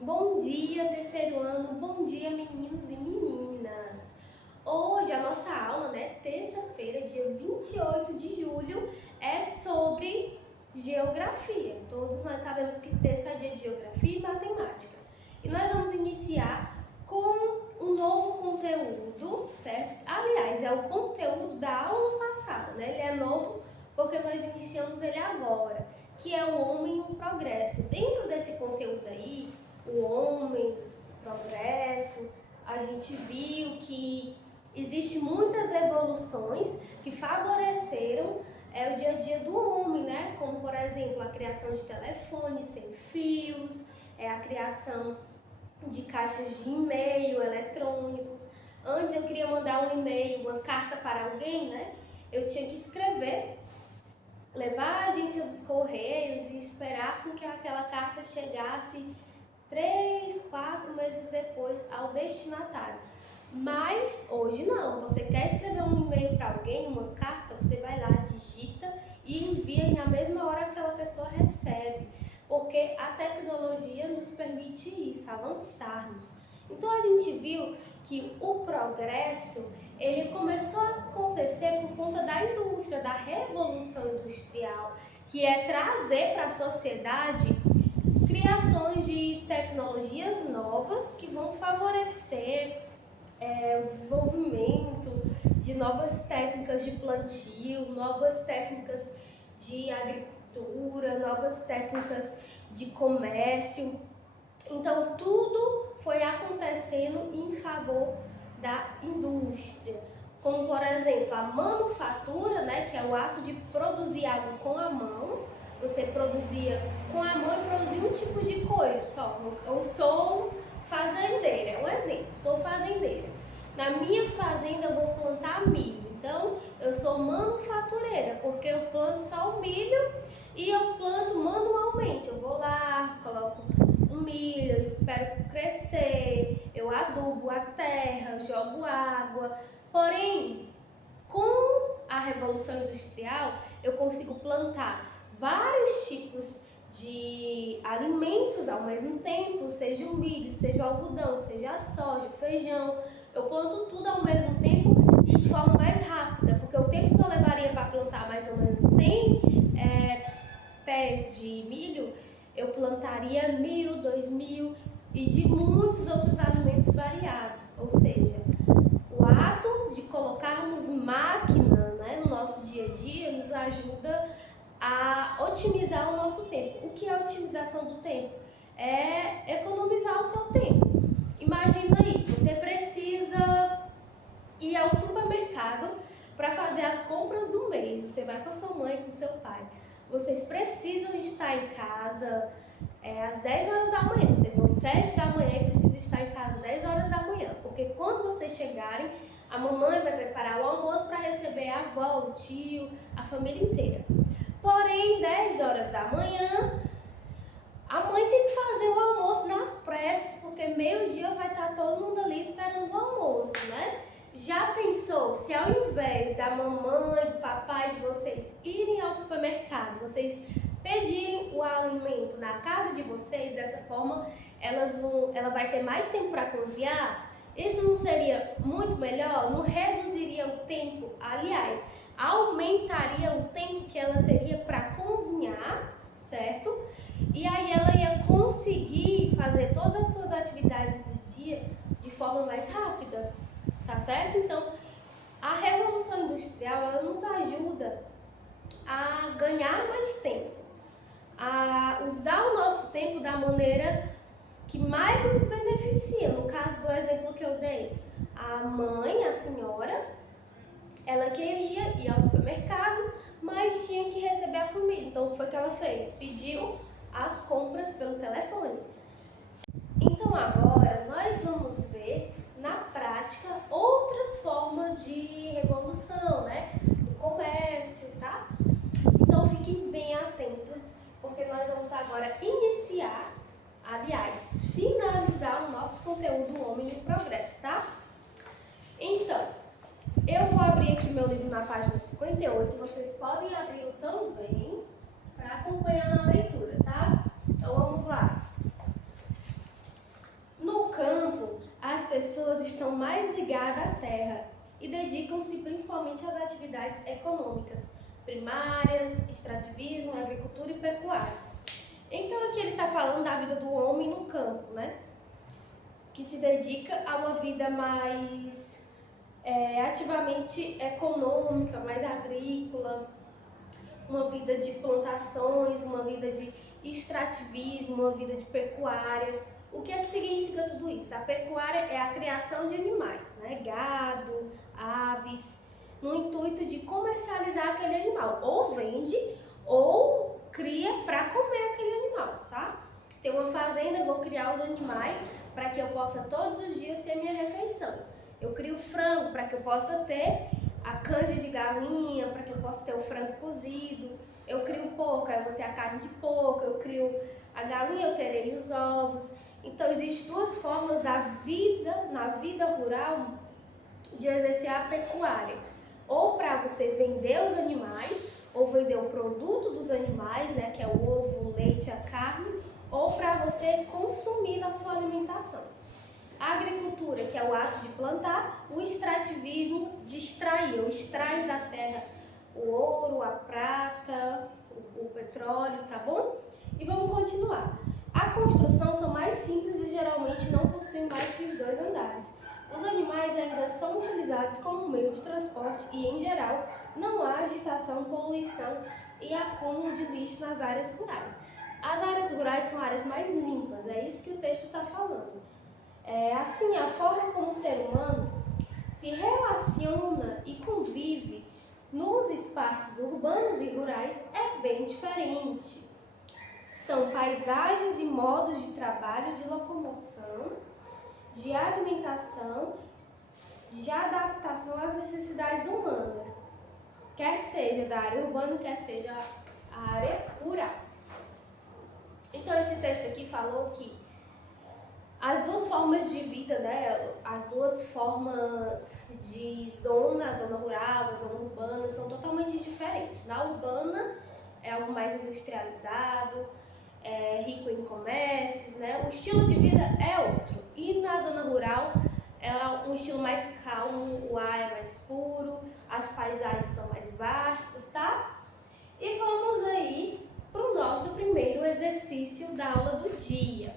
Bom dia, terceiro ano, bom dia, meninos e meninas. Hoje a nossa aula, terça-feira, dia 28 de julho, é sobre geografia. Todos nós sabemos que terça é dia de geografia e matemática. E nós vamos iniciar com um novo conteúdo, certo? Aliás, é o conteúdo da aula passada, né? Ele é novo porque nós iniciamos ele agora, que é o homem e o progresso. Dentro desse conteúdo aí, o homem, o progresso, a gente viu que existem muitas evoluções que favoreceram o dia a dia do homem, né? Como, por exemplo, a criação de telefones sem fios, a criação de caixas de e-mail eletrônicos. Antes eu queria mandar um e-mail, uma carta para alguém, né? Eu tinha que escrever, levar à agência dos correios e esperar com que aquela carta chegasse 3, 4 meses depois ao destinatário. Mas hoje não, você quer escrever um e-mail para alguém, uma carta, você vai lá, digita e envia e na mesma hora aquela pessoa recebe, porque a tecnologia nos permite isso, avançarmos. Então a gente viu que o progresso ele começou a acontecer por conta da indústria, da revolução industrial, que é trazer para a sociedade criações de tecnologias novas que vão favorecer o desenvolvimento de novas técnicas de plantio, novas técnicas de agricultura, novas técnicas de comércio. Então, tudo foi acontecendo em favor da indústria. Como, por exemplo, a manufatura, que é o ato de produzir algo com a mão. Você produzia com a mão e produzia um tipo de coisa só. Eu sou fazendeira, é um exemplo, sou fazendeira. Na minha fazenda eu vou plantar milho, então eu sou manufatureira, porque eu planto só o milho e eu planto manualmente. Eu vou lá, coloco um milho, eu espero crescer, eu adubo a terra, jogo água. Porém, com a Revolução Industrial, eu consigo plantar vários tipos de alimentos ao mesmo tempo, seja o milho, seja o algodão, seja a soja, o feijão. Eu planto tudo ao mesmo tempo e de forma mais rápida, porque o tempo que eu levaria para plantar mais ou menos 100 pés de milho, eu plantaria 1.000, 2.000 e de muitos outros alimentos variados. Ou seja, o ato de colocarmos máquina no nosso dia a dia nos ajuda a otimizar o nosso tempo. O que é a otimização do tempo? É economizar o seu tempo. Imagina aí, você precisa ir ao supermercado para fazer as compras do mês. Você vai com a sua mãe, com o seu pai. Vocês precisam estar em casa às 10 horas da manhã. Vocês vão às 7 da manhã e precisam estar em casa às 10 horas da manhã. Porque quando vocês chegarem, a mamãe vai preparar o almoço para receber a avó, o tio, a família inteira. Porém, 10 horas da manhã, a mãe tem que fazer o almoço nas pressas, porque meio-dia vai estar todo mundo ali esperando o almoço, né? Já pensou se ao invés da mamãe, do papai, de vocês irem ao supermercado, vocês pedirem o alimento na casa de vocês, dessa forma ela vai ter mais tempo para cozinhar? Isso não seria muito melhor? Não reduziria o tempo? Aliás, aumentaria o tempo que ela teria para cozinhar, certo? E aí ela ia conseguir fazer todas as suas atividades do dia de forma mais rápida, tá certo? Então, a Revolução Industrial, ela nos ajuda a ganhar mais tempo, a usar o nosso tempo da maneira que mais nos beneficia. No caso do exemplo que eu dei, a mãe, a senhora, ela queria ir ao supermercado, mas tinha que receber a família. Então, o que foi que ela fez? Pediu as compras pelo telefone. Então, agora, nós vamos ver na prática outras formas de revolução, do comércio, tá? Então, fiquem bem atentos, porque nós vamos agora iniciar, aliás, finalizar o nosso conteúdo O Homem e o Progresso, tá? Então, eu vou abrir aqui meu livro na página 58, vocês podem abri-lo também para acompanhar na leitura, tá? Então vamos lá. e dedicam-se principalmente às atividades econômicas primárias, extrativismo, agricultura e pecuária. Então aqui ele está falando da vida do homem no campo, né? Que se dedica a uma vida mais ativamente econômica, mais agrícola, uma vida de plantações, uma vida de extrativismo, uma vida de pecuária. O que é que significa tudo isso? A pecuária é a criação de animais, né? Gado, aves, no intuito de comercializar aquele animal. Ou vende, ou cria para comer aquele animal, tá? Tem uma fazenda, vou criar os animais para que eu possa todos os dias ter minha refeição. Eu crio frango para que eu possa ter a canja de galinha, para que eu possa ter o frango cozido. Eu crio porco, eu vou ter a carne de porco. Eu crio a galinha, eu terei os ovos. Então, existem duas formas na vida rural, de exercer a pecuária. Ou para você vender os animais, ou vender o produto dos animais, né, que é o ovo, o leite, a carne, ou para você consumir na sua alimentação. A agricultura, que é o ato de plantar, o extrativismo, de extrair. Eu extraio da terra o ouro, a prata, o petróleo, tá bom? E vamos continuar. A construção são mais simples e geralmente não possuem mais que os 2 andares. Os animais ainda são utilizados como meio de transporte e, em geral, não há agitação, poluição e acúmulo de lixo nas áreas rurais. As áreas rurais são áreas mais limpas, é isso que o texto está falando. Assim, a forma como o ser humano se relaciona e convive nos espaços urbanos e rurais é bem diferente. São paisagens e modos de trabalho, de locomoção, de alimentação, de adaptação às necessidades humanas, quer seja da área urbana, quer seja a área rural. Então, esse texto aqui falou que as duas formas de vida, né, as duas formas de zona, a zona rural, a zona urbana, são totalmente diferentes. Na urbana é algo mais industrializado, rico em comércios, né? O estilo de vida é outro. E na zona rural é um estilo mais calmo, o ar é mais puro, as paisagens são mais vastas, tá? E vamos aí para o nosso primeiro exercício da aula do dia.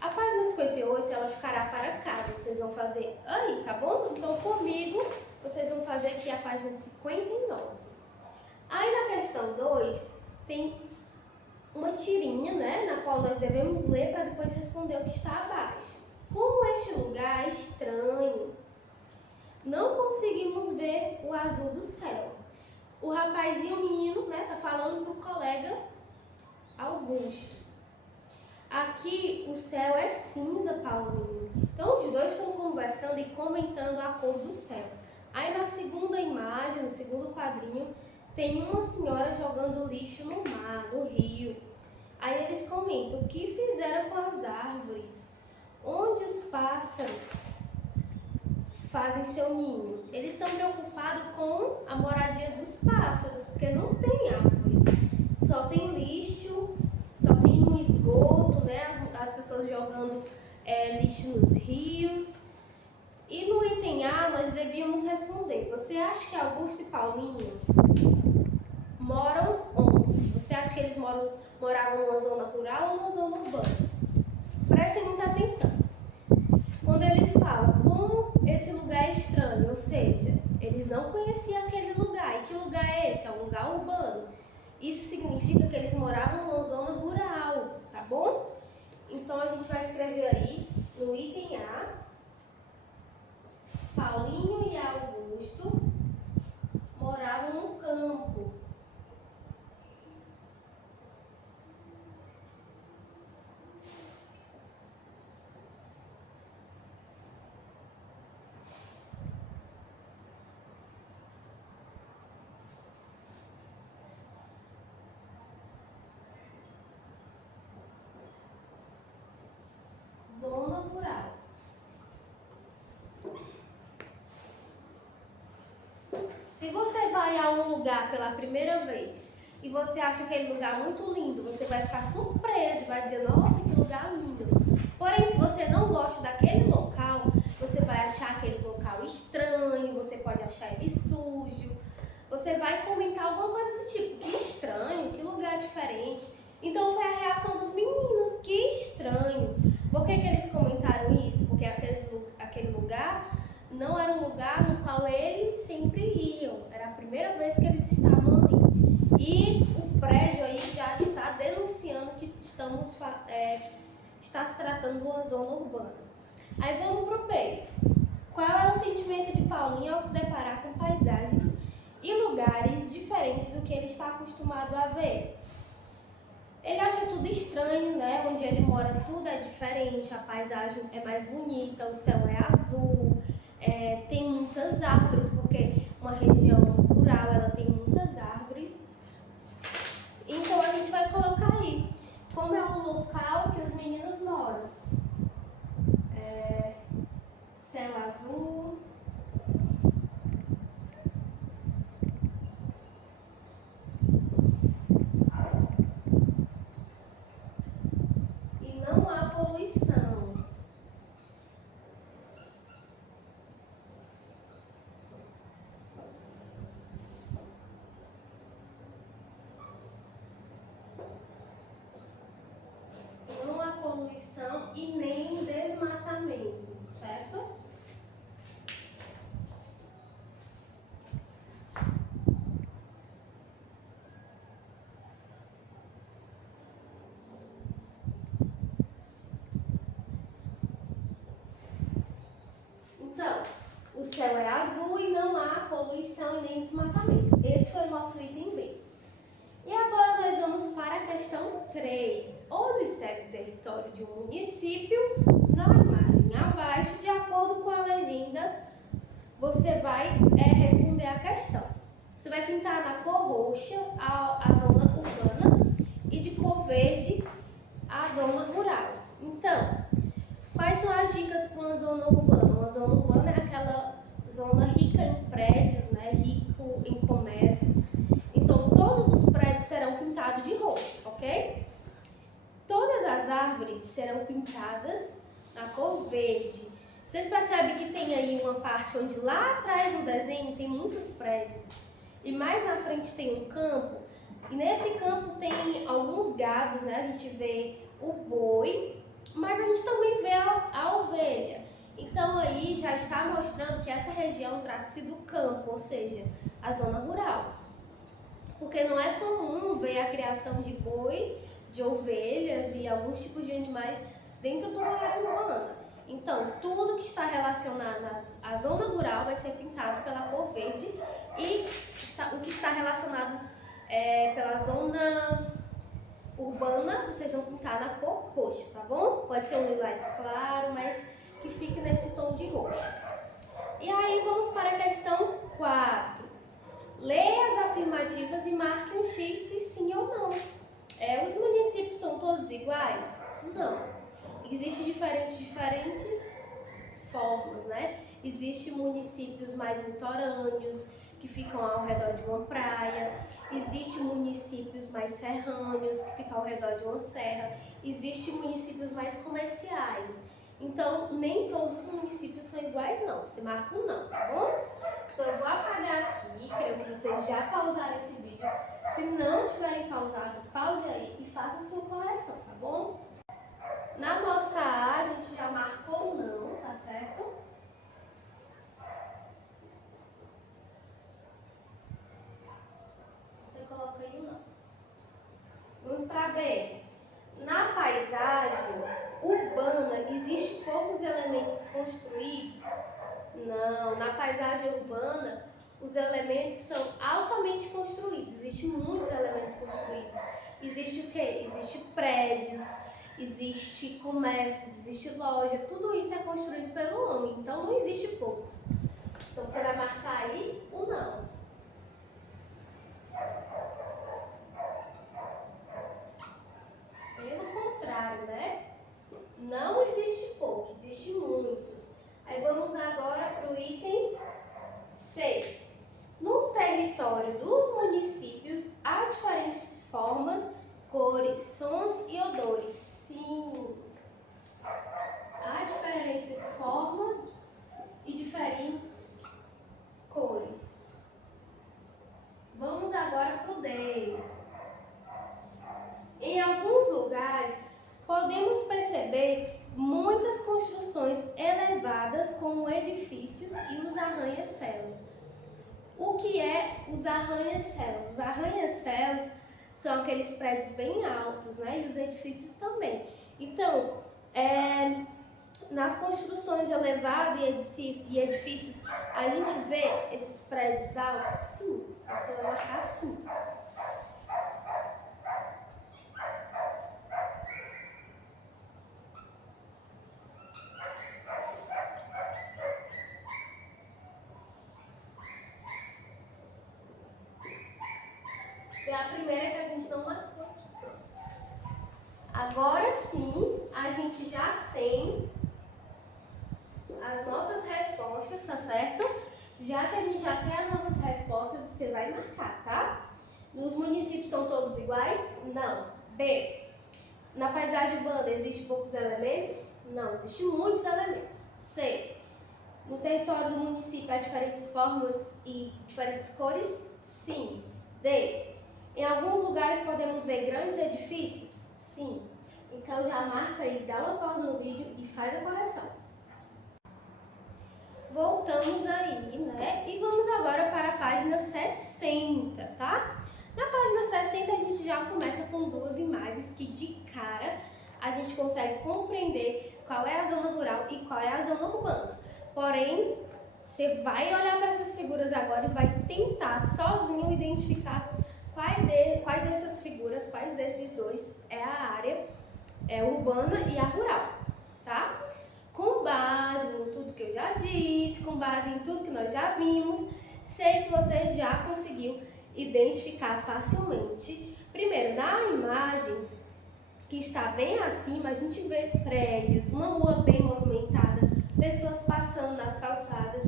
A página 58, ela ficará para casa, vocês vão fazer aí, tá bom? Então, comigo, vocês vão fazer aqui a página 59. Aí, na questão 2, tem uma tirinha, né, na qual nós devemos ler para depois responder o que está abaixo. Como este lugar é estranho, não conseguimos ver o azul do céu. O rapazinho, o menino, né, tá falando pro colega Augusto. Aqui o céu é cinza, Paulinho. Então os dois estão conversando e comentando a cor do céu. Aí na segunda imagem, no segundo quadrinho, tem uma senhora jogando lixo no mar, no rio. Aí eles comentam o que fizeram com as árvores, onde os pássaros fazem seu ninho. Eles estão preocupados com a moradia dos pássaros, porque não tem árvore, só tem lixo, só tem um esgoto, né? As pessoas jogando lixo nos rios. E no item A nós devíamos responder: você acha que Augusto e Paulinho moram onde? Você acha que eles moravam numa zona rural ou numa zona urbana? Prestem muita atenção. Quando eles falam como esse lugar é estranho, ou seja, eles não conheciam aquele lugar. E que lugar é esse? É um lugar urbano. Isso significa que eles moravam numa zona rural, tá bom? Então a gente vai escrever aí no item A: Paulinho e Augusto moravam no campo. Zona rural. Se você vai a um lugar pela primeira vez e você acha aquele lugar muito lindo, você vai ficar surpreso, vai dizer: nossa, que lugar lindo. Porém, se você não gosta daquele local, você vai achar aquele local estranho, você pode você vai comentar alguma coisa do tipo, que estranho, que lugar diferente. Então foi a reação dos meninos, que estranho. Por que eles comentaram isso? Porque aquele lugar não era um lugar no qual eles sempre iam. Era a primeira vez que eles estavam ali. E o prédio aí já está denunciando que está se tratando de uma zona urbana. Aí vamos pro B. Qual é o sentimento de Paulinho ao se deparar com paisagens e lugares diferentes do que ele está acostumado a ver? Ele acha tudo estranho, né? Onde ele mora tudo é diferente, a paisagem é mais bonita, o céu é azul, tem muitas árvores, porque uma região rural ela tem muitas árvores. Então a gente vai colocar aí, como é o local que os meninos moram. Céu azul. E não há poluição. Não há poluição e nem desmatamento, certo? Então, o céu é azul e não há poluição e nem desmatamento. Esse foi o nosso item B. E agora nós vamos para a questão 3. Observe o território de um município na imagem abaixo, de acordo com a legenda, você vai responder a questão. Você vai pintar na cor roxa a zona urbana e de cor verde a zona rural. Então, quais são as dicas para uma zona urbana? Uma zona urbana é aquela zona rica em prédios, né? Rico em comércios. Então, todos os prédios serão pintados de roxo, ok? Todas as árvores serão pintadas na cor verde. Vocês percebem que tem aí uma parte onde lá atrás no desenho tem muitos prédios e mais na frente tem um campo. E nesse campo tem alguns gados, né? A gente vê o boi, mas a gente também vê a ovelha. Então aí já está mostrando que essa região trata-se do campo, ou seja, a zona rural. Porque não é comum ver a criação de boi, de ovelhas e alguns tipos de animais dentro de uma área urbana. Então, tudo que está relacionado à zona rural vai ser pintado pela cor verde e o que está relacionado pela zona urbana, vocês vão pintar na cor roxa, tá bom? Pode ser um lilás claro, mas que fique nesse tom de roxo. E aí vamos para a questão 4. Leia as afirmativas e marque um X se sim ou não. Os municípios são todos iguais? Não. Existem diferentes formas, né? Existem municípios mais litorâneos, que ficam ao redor de uma praia. Existem municípios mais serrâneos, que ficam ao redor de uma serra. Existem municípios mais comerciais. Então, nem todos os municípios são iguais, não. Você marca um não, tá bom? Então, eu vou apagar aqui, creio que vocês já pausaram esse vídeo. Se não tiverem pausado, pause aí e faça a sua correção, tá bom? Na nossa A, a gente já marcou não, tá certo? Você coloca aí o não. Vamos para B. Na paisagem urbana, existem poucos elementos construídos? Não, na paisagem urbana, os elementos são altamente construídos. Existem muitos elementos construídos. Existe o quê? Existe prédios, existe comércio, existe loja. Tudo isso é construído pelo homem, então não existe poucos. Então você vai marcar aí o não. Pelo contrário, né? Não existe pouco, existe muitos. Aí vamos agora para o item C. No território dos municípios há diferentes formas, cores, sons e odores. Sim, há diferentes formas e diferentes cores. perceber muitas construções elevadas como edifícios e os arranha-céus. O que é os arranha-céus? Os arranha-céus são aqueles prédios bem altos, né? E os edifícios também. Então, nas construções elevadas e edifícios, a gente vê esses prédios altos? Sim. Então, você vai marcar assim. É a primeira que a gente não marcou aqui. Agora sim, a gente já tem as nossas respostas, tá certo? Já que a gente já tem as nossas respostas, você vai marcar, tá? Os municípios são todos iguais? Não. B. Na paisagem urbana existem poucos elementos? Não, existem muitos elementos. C. No território do município há diferentes formas e diferentes cores? Sim. D. Em alguns lugares podemos ver grandes edifícios? Sim. Então já marca aí, dá uma pausa no vídeo e faz a correção. Voltamos aí, né? E vamos agora para a página 60, tá? Na página 60 a gente já começa com duas imagens que de cara a gente consegue compreender qual é a zona rural e qual é a zona urbana. Porém, você vai olhar para essas figuras agora e vai tentar sozinho identificar quais dessas figuras, quais desses dois é a área urbana e a rural, tá? Com base em tudo que eu já disse, com base em tudo que nós já vimos, sei que você já conseguiu identificar facilmente. Primeiro, na imagem que está bem acima, a gente vê prédios, uma rua bem movimentada, pessoas passando nas calçadas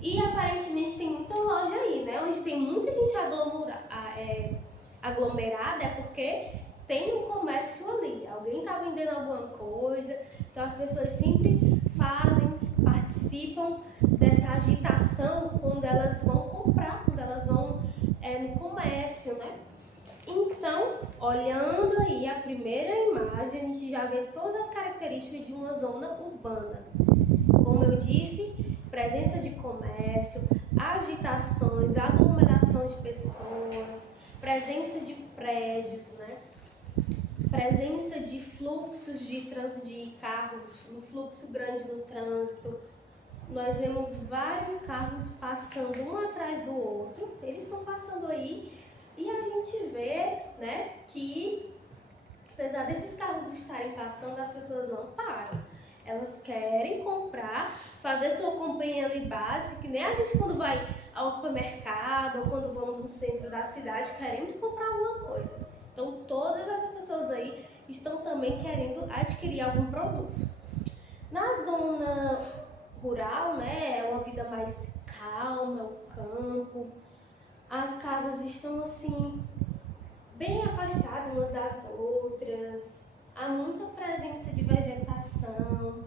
e aparentemente tem muita loja aí, né? Onde tem muita gente aglomerada é porque tem um comércio ali, alguém está vendendo alguma coisa, então as pessoas sempre participam dessa agitação quando elas vão comprar, quando elas vão no comércio, né? Então, olhando aí a primeira imagem, a gente já vê todas as características de uma zona urbana. Como eu disse, presença de comércio, agitações, aglomeração de pessoas, presença de prédios, né? Presença de fluxos de carros, um fluxo grande no trânsito. Nós vemos vários carros passando um atrás do outro, eles estão passando aí e a gente vê, né, que apesar desses carros estarem passando, as pessoas não param. Elas querem comprar, fazer sua comprinha ali básica, que nem a gente quando vai ao supermercado ou quando vamos no centro da cidade, queremos comprar alguma coisa. Então todas essas pessoas aí estão também querendo adquirir algum produto. Na zona rural, né, é uma vida mais calma, o campo, as casas estão assim, bem afastadas umas das outras, há muita presença de vegetação,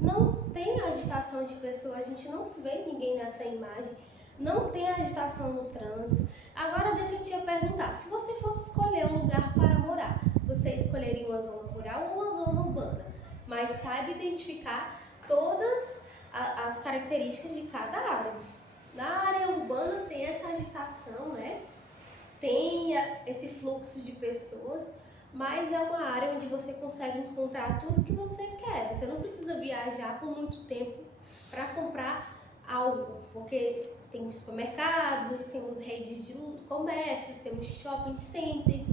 não tem agitação de pessoas, a gente não vê ninguém nessa imagem, não tem agitação no trânsito. Agora deixa eu te perguntar, se você fosse escolher um lugar para morar, você escolheria uma zona rural ou uma zona urbana? Mas saiba identificar todas as características de cada área. Na área urbana tem essa agitação, né? Tem esse fluxo de pessoas, mas é uma área onde você consegue encontrar tudo que você quer. Você não precisa viajar por muito tempo para comprar algo, porque tem supermercados, temos redes de comércios, temos shopping centers,